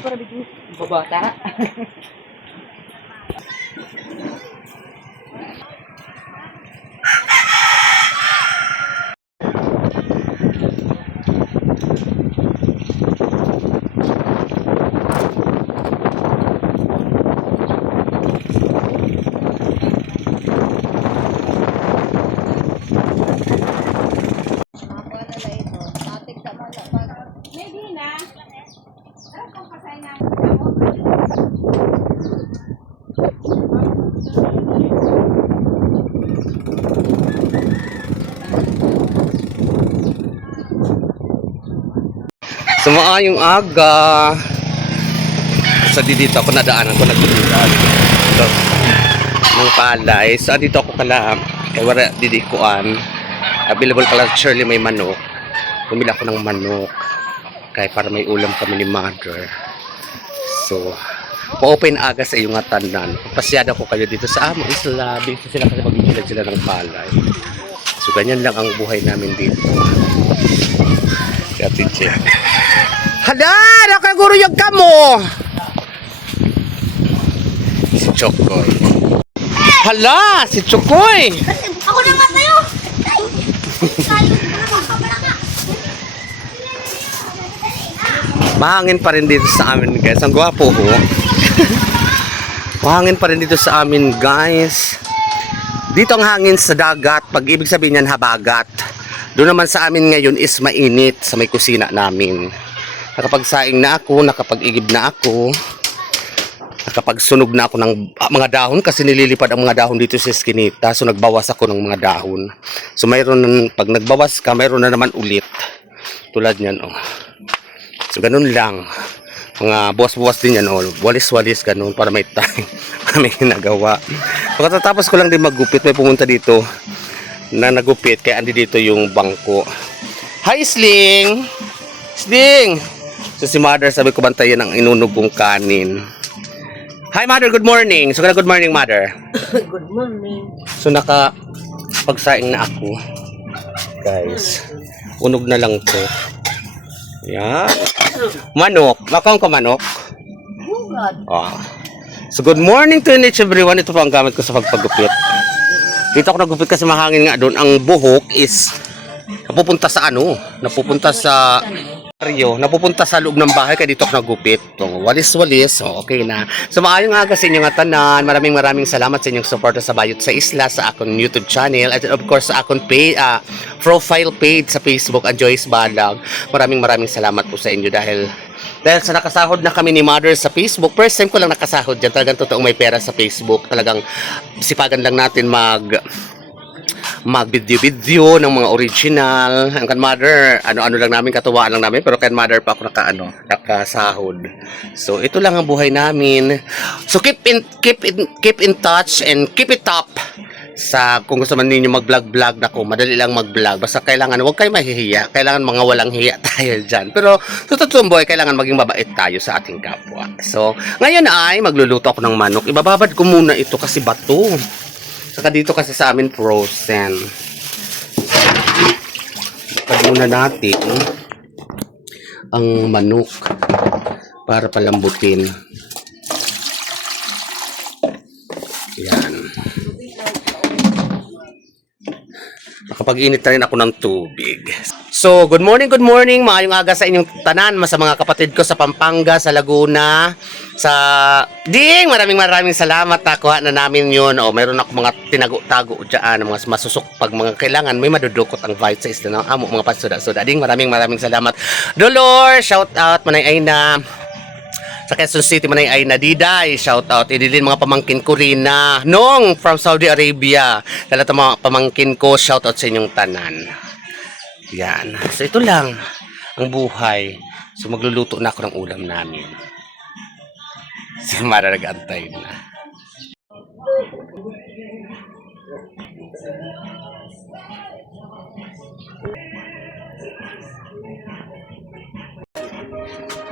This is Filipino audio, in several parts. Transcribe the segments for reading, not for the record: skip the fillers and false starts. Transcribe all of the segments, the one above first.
Para bikin bobota. Sumaayong aga. So dito ako nadaanan ko nagbibigan. So, ng palay. So dito ako kala wala didikuan. Available pala surely may manok. Bumili ako ng manok. Kaya para may ulam kami ni mother. So pa-open aga sa iyong tanan. Pasyada ko kayo dito sa among isla. Dito sila kasi magbibilan sila ng palay. So ganyan lang ang buhay namin dito. Kaya teacher. Hala! Nakaguruyog ka mo! Si Chokoy. Hala! Si Chokoy! Ako na nga tayo! Mahangin pa rin dito sa amin guys. Ang gwapo ho. Mahangin pa rin dito sa amin guys. Dito ang hangin sa dagat. Pag ibig sabihin yan habagat. Doon naman sa amin ngayon is mainit sa may kusina namin. Nakapagsaing na ako, nakapag-igib na ako, nakapagsunog na ako ng mga dahon kasi nililipad ang mga dahon dito sa eskinita. So nagbawas ako ng mga dahon. So mayroon, pag nagbawas ka, mayroon na naman ulit. Tulad niyan, oh. So ganun lang. Mga buwas-buwas din yan, oh. Walis-walis ganun para may time. May ginagawa. Pagkatapos ko lang din maggupit, may pumunta dito na nagupit, kaya andi dito yung bangko. Hi, Sling! Sling! So si mother, sabi ko bantayan ang inunog kong kanin. Hi mother, good morning. So good morning mother. Good morning. So pagsaing na ako. Guys, unog na lang to. Yan. Manok. Makang ko manok. Oh. So good morning to each everyone. Ito po ang gamit ko sa pagpagupit. Dito ako nagupit kasi mahangin nga doon. Ang buhok is napupunta sa napupunta sa napupunta sa loob ng bahay, kaya dito ako nagupit. Walis-walis, so okay na. So maayong aga sa inyong tanan. Maraming salamat sa inyong suporta sa Bayot sa Isla, sa akong YouTube channel, at of course sa akong profile page sa Facebook, Joyce Balag. Maraming salamat po sa inyo dahil sa nakasahod na kami ni mother sa Facebook. First time ko lang nakasahod dyan. Talagang totoong may pera sa Facebook. Talagang sipagan lang natin mag-video ng mga original. Ang kan mother, ano lang namin, katuwaan lang namin, pero kan mother pa ako nakasahod. So ito lang ang buhay namin. So keep in touch and keep it up sa kung gusto man ninyo mag-vlog-vlog nako, madali lang mag-vlog. Basta kailangan huwag kayo mahihiya. Kailangan mga walang hiya tayo diyan. Pero sa totoong buhay, kailangan maging mabait tayo sa ating kapwa. So, ngayon ay magluluto ako ng manok. Ibababad ko muna ito kasi bato. Saka dito kasi sa amin frozen. Babad muna natin ang manok para palambutin. Yan. Nakapag-init na rin ako ng tubig. So, good morning, maayong aga sa inyong tanan, sa mga kapatid ko sa Pampanga, sa Laguna, sa Ding, maraming salamat, nakuha na namin yun. O, mayroon ako mga tinago-tago dyan, mga masusok pag mga kailangan, may madudukot ang vibes sa isla ng amo, mga pasuda-suda. Ding, maraming salamat. Dolor, shout out, manay ay na. Sa Quezon City man ay Nadiday, shout out. Idilin mga pamangkin ko rin na Nong from Saudi Arabia. Lahat ng mga pamangkin ko, shout out sa inyong tanan. Yan. So ito lang ang buhay. So magluluto na ako ng ulam namin. Si Mara nag-antay na.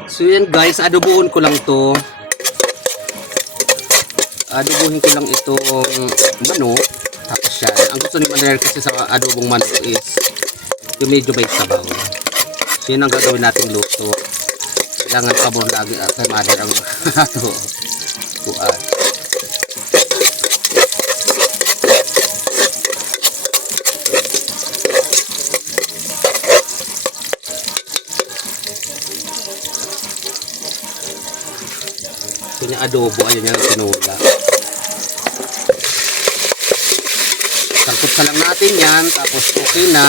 So yan guys, adobuhin ko lang to. Adobuhin ko lang itong manok. Tapos yan. Ang gusto ni Manuel kasi sa adobong manok is yung medyo may sabaw. So yun ang gagawin natin luto. Kailangan pabor lagi kay mother ang kuat. Yung adobo, ayun yung tinula. Sarkot ka lang natin yan, tapos okay na.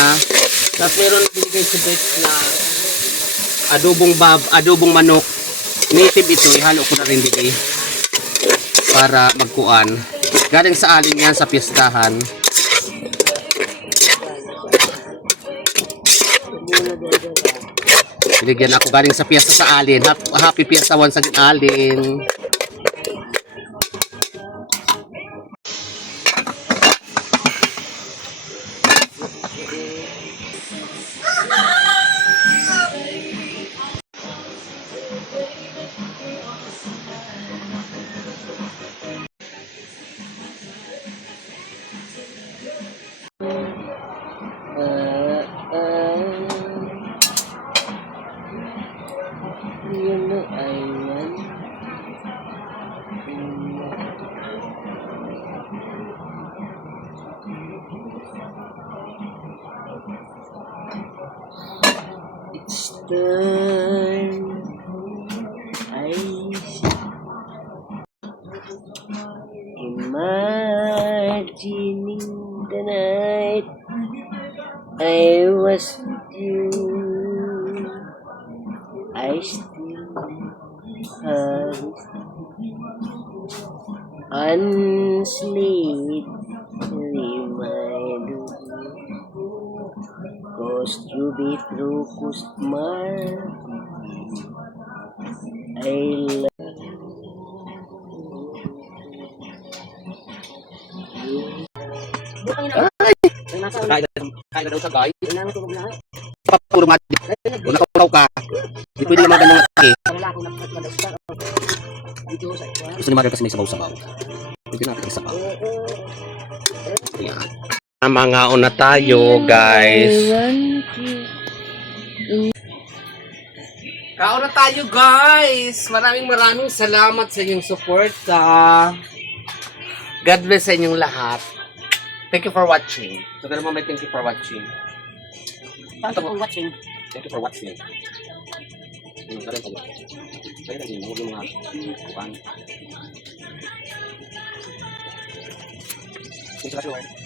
Tapos meron binigay si Bex na adobong manok. Native ito, ihalo ko na rin dito para magkuan. Galing sa alin yan sa piestahan. Binigyan ako galing sa piyesta sa alin. Happy Fiesta once again, alin. Yun ay yan. It's time. I imagining the night I was with you. I still have unsleep reminder goes to be through Kusmar. I love Kain na daw sa guys. Puro mati. Kung nakakaw ka, hindi pwede naman ganun eh. Gusto ni Mother kasi may sabaw-sabaw. Pwede natin ang sabaw. Ayan. Mga una tayo, guys. Kaon na tayo, guys. Maraming salamat sa inyong support. God bless sa inyong lahat. Thank you for watching. So, ganun mo may thank you for watching. Thank you for watching. Thank you for watching. Kaya lang yung mga bukan. Thank you for watching.